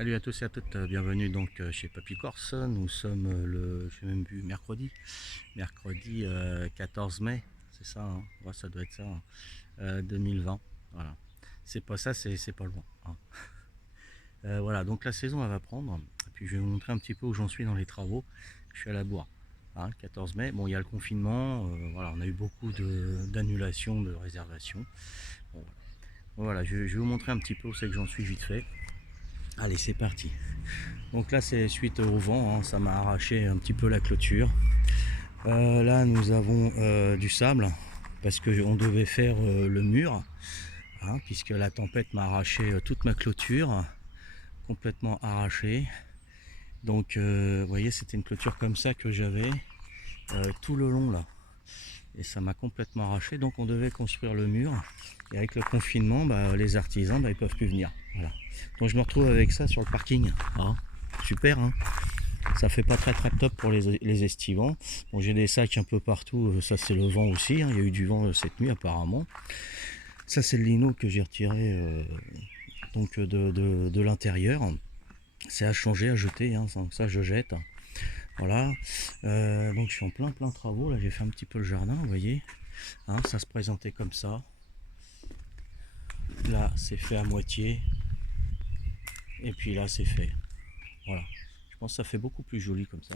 Salut à tous et à toutes, bienvenue donc chez Papy Corse. Nous sommes j'ai même vu mercredi 14 mai, c'est ça, hein. Ouais, ça doit être ça, hein. 2020, voilà. C'est pas ça, c'est pas loin, hein. Voilà, donc la saison elle va prendre, et puis je vais vous montrer un petit peu où j'en suis dans les travaux. Je suis à la bourre, hein, 14 mai, bon il y a le confinement, voilà, on a eu beaucoup d'annulations, de réservations. Bon, voilà, je vais vous montrer un petit peu où c'est que j'en suis vite fait. Allez, c'est parti. Donc là, c'est suite au vent, hein, ça m'a arraché un petit peu la clôture. Là, nous avons du sable parce qu'on devait faire le mur, hein, puisque la tempête m'a arraché toute ma clôture, complètement arrachée. Donc, vous voyez, c'était une clôture comme ça que j'avais tout le long là. Et ça m'a complètement arraché. Donc, on devait construire le mur. Et avec le confinement, les artisans, ils peuvent plus venir. Voilà. Donc, je me retrouve avec ça sur le parking. Ah, super, hein. Ça fait pas très top pour les estivants. Bon, j'ai des sacs un peu partout, ça c'est le vent aussi, hein. Il y a eu du vent cette nuit apparemment. Ça c'est le lino que j'ai retiré donc de l'intérieur. C'est à changer, à jeter, hein. Donc ça je jette. Voilà. Donc je suis en plein travaux. Là j'ai fait un petit peu le jardin, vous voyez. Hein, ça se présentait comme ça. Là c'est fait à moitié. Et puis là c'est fait. Voilà. Je pense que ça fait beaucoup plus joli comme ça.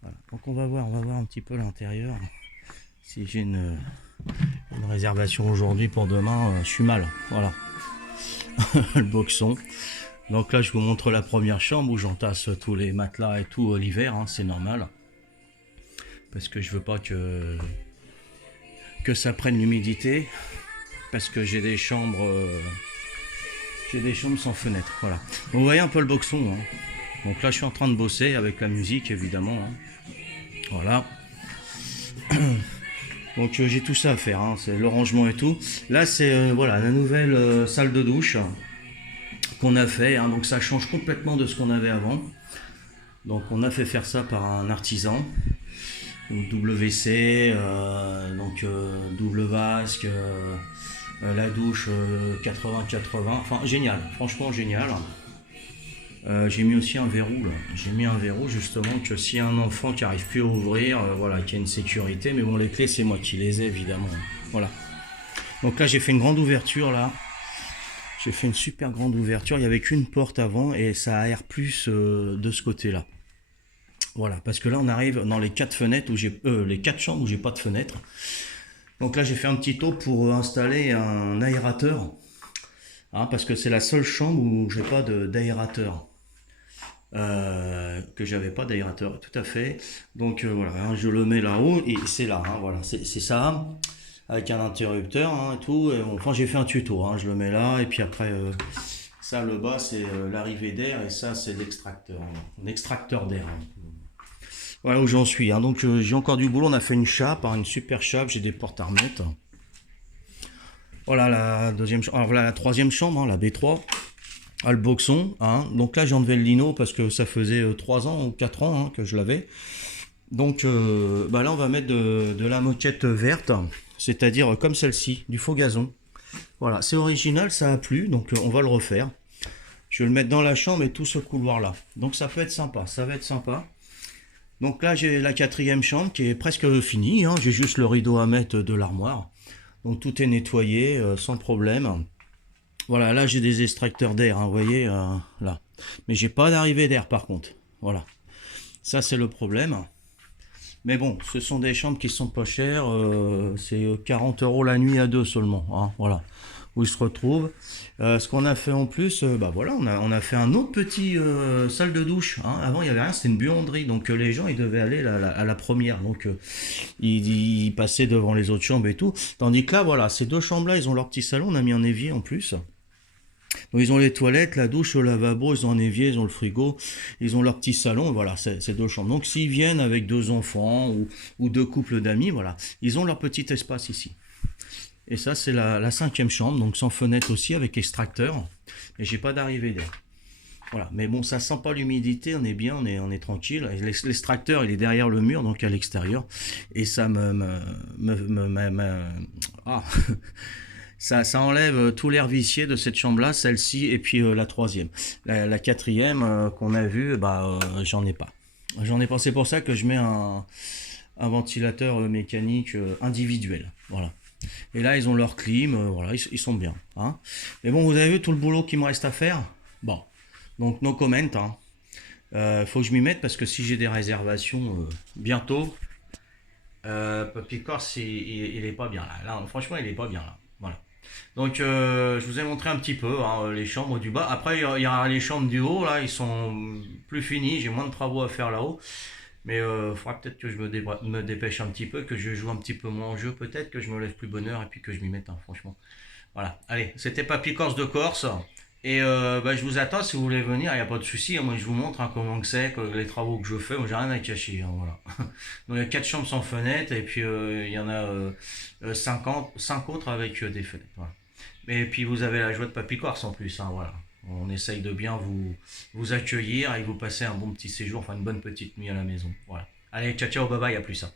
Voilà. Donc on va voir un petit peu l'intérieur. Si j'ai une réservation aujourd'hui pour demain, je suis mal. Voilà. Le boxon. Donc là je vous montre la première chambre où j'entasse tous les matelas et tout l'hiver, hein, c'est normal. Parce que je veux pas que ça prenne l'humidité. Parce que j'ai des chambres sans fenêtre. Voilà. Donc, vous voyez un peu le boxon, hein. Donc là je suis en train de bosser avec la musique évidemment, hein. Voilà. Donc j'ai tout ça à faire, hein. C'est le rangement et tout. Là c'est voilà, la nouvelle salle de douche qu'on a fait, hein. Donc ça change complètement de ce qu'on avait avant. Donc on a fait faire ça par un artisan. Donc WC, double vasque, la douche 80-80. Enfin génial, franchement génial. J'ai mis aussi un verrou là. J'ai mis un verrou justement que s'il y a un enfant qui arrive plus à ouvrir, voilà, qu'il y a une sécurité. Mais bon, les clés c'est moi qui les ai évidemment. Voilà. Donc là j'ai fait une grande ouverture là. J'ai fait une super grande ouverture. Il n'y avait qu'une porte avant et ça aère plus de ce côté-là. Voilà, parce que là on arrive dans les 4 fenêtres où j'ai les 4 chambres où j'ai pas de fenêtre. Donc là j'ai fait un petit tour pour installer un aérateur, hein, parce que c'est la seule chambre où j'ai pas d'aérateur. Que j'avais pas d'aérateur, tout à fait. Donc voilà, hein, je le mets là-haut et c'est là, hein, voilà, c'est ça, avec un interrupteur, hein, et tout. Et enfin, j'ai fait un tuto, hein, je le mets là et puis après, ça le bas c'est l'arrivée d'air et ça c'est l'extracteur, hein, un extracteur d'air, hein. Voilà où j'en suis, hein. Donc j'ai encore du boulot, on a fait une chape, hein, une super chape, j'ai des portes à remettre. Voilà la deuxième chambre, alors voilà la troisième chambre, hein, la B3. Ah, le boxon, hein. Donc là j'ai enlevé le lino parce que ça faisait 3 ans ou 4 ans, hein, que je l'avais. Donc là on va mettre de la moquette verte, c'est-à-dire comme celle-ci, du faux gazon. Voilà, c'est original, ça a plu, donc on va le refaire. Je vais le mettre dans la chambre et tout ce couloir là. Donc ça peut être sympa, ça va être sympa. Donc là j'ai la quatrième chambre qui est presque finie, hein. J'ai juste le rideau à mettre de l'armoire. Donc tout est nettoyé sans problème. Voilà, là j'ai des extracteurs d'air, hein, vous voyez, là. Mais j'ai pas d'arrivée d'air par contre. Voilà. Ça c'est le problème. Mais bon, ce sont des chambres qui sont pas chères. C'est 40 € la nuit à deux seulement, hein, voilà. Où ils se retrouvent. Ce qu'on a fait en plus, voilà, on a fait un autre petit salle de douche, hein. Avant il y avait rien, c'était une buanderie. Donc les gens ils devaient aller à la première. Donc ils passaient devant les autres chambres et tout. Tandis que là, voilà, ces deux chambres là, ils ont leur petit salon, on a mis un évier en plus. Donc ils ont les toilettes, la douche, le lavabo, ils ont un évier, ils ont le frigo, ils ont leur petit salon, voilà, c'est deux chambres. Donc s'ils viennent avec deux enfants ou deux couples d'amis, voilà, ils ont leur petit espace ici. Et ça c'est la cinquième chambre, donc sans fenêtre aussi, avec extracteur. Et j'ai pas d'arrivée d'air. Voilà, mais bon, ça sent pas l'humidité, on est bien, on est tranquille. L'extracteur, il est derrière le mur, donc à l'extérieur. Et ça ça enlève tout l'air vicié de cette chambre-là, celle-ci, et puis la troisième. La quatrième qu'on a vue, bah, j'en ai pas. J'en ai pas. C'est pour ça que je mets un ventilateur mécanique individuel. Voilà. Et là, ils ont leur clim, voilà, ils sont bien. Hein. Mais bon, vous avez vu tout le boulot qu'il me reste à faire. Bon, donc no comment. Hein. Faut que je m'y mette parce que si j'ai des réservations bientôt, Papy Corse, il est pas bien là. Là, franchement, il est pas bien là. Voilà. Donc, je vous ai montré un petit peu hein, les chambres du bas. Après, il y aura les chambres du haut. Là, ils sont plus finis. J'ai moins de travaux à faire là-haut. Mais il faudra peut-être que je me dépêche un petit peu, que je joue un petit peu moins au jeu, peut-être que je me lève plus bonne heure et puis que je m'y mette, hein, franchement. Voilà, allez, c'était Papy Corse de Corse. Et bah, je vous attends si vous voulez venir, il n'y a pas de souci. Hein, moi, je vous montre hein, comment que c'est, les travaux que je fais. Moi, j'ai rien à cacher. Hein, voilà. Donc, il y a 4 chambres sans fenêtre et puis il y en a 5 autres avec des fenêtres. Voilà. Et puis, vous avez la joie de Papy Corse en plus. Hein, voilà. On essaye de bien vous accueillir et vous passer un bon petit séjour, enfin une bonne petite nuit à la maison. Voilà. Allez, ciao, ciao, bye bye, à plus. Hein.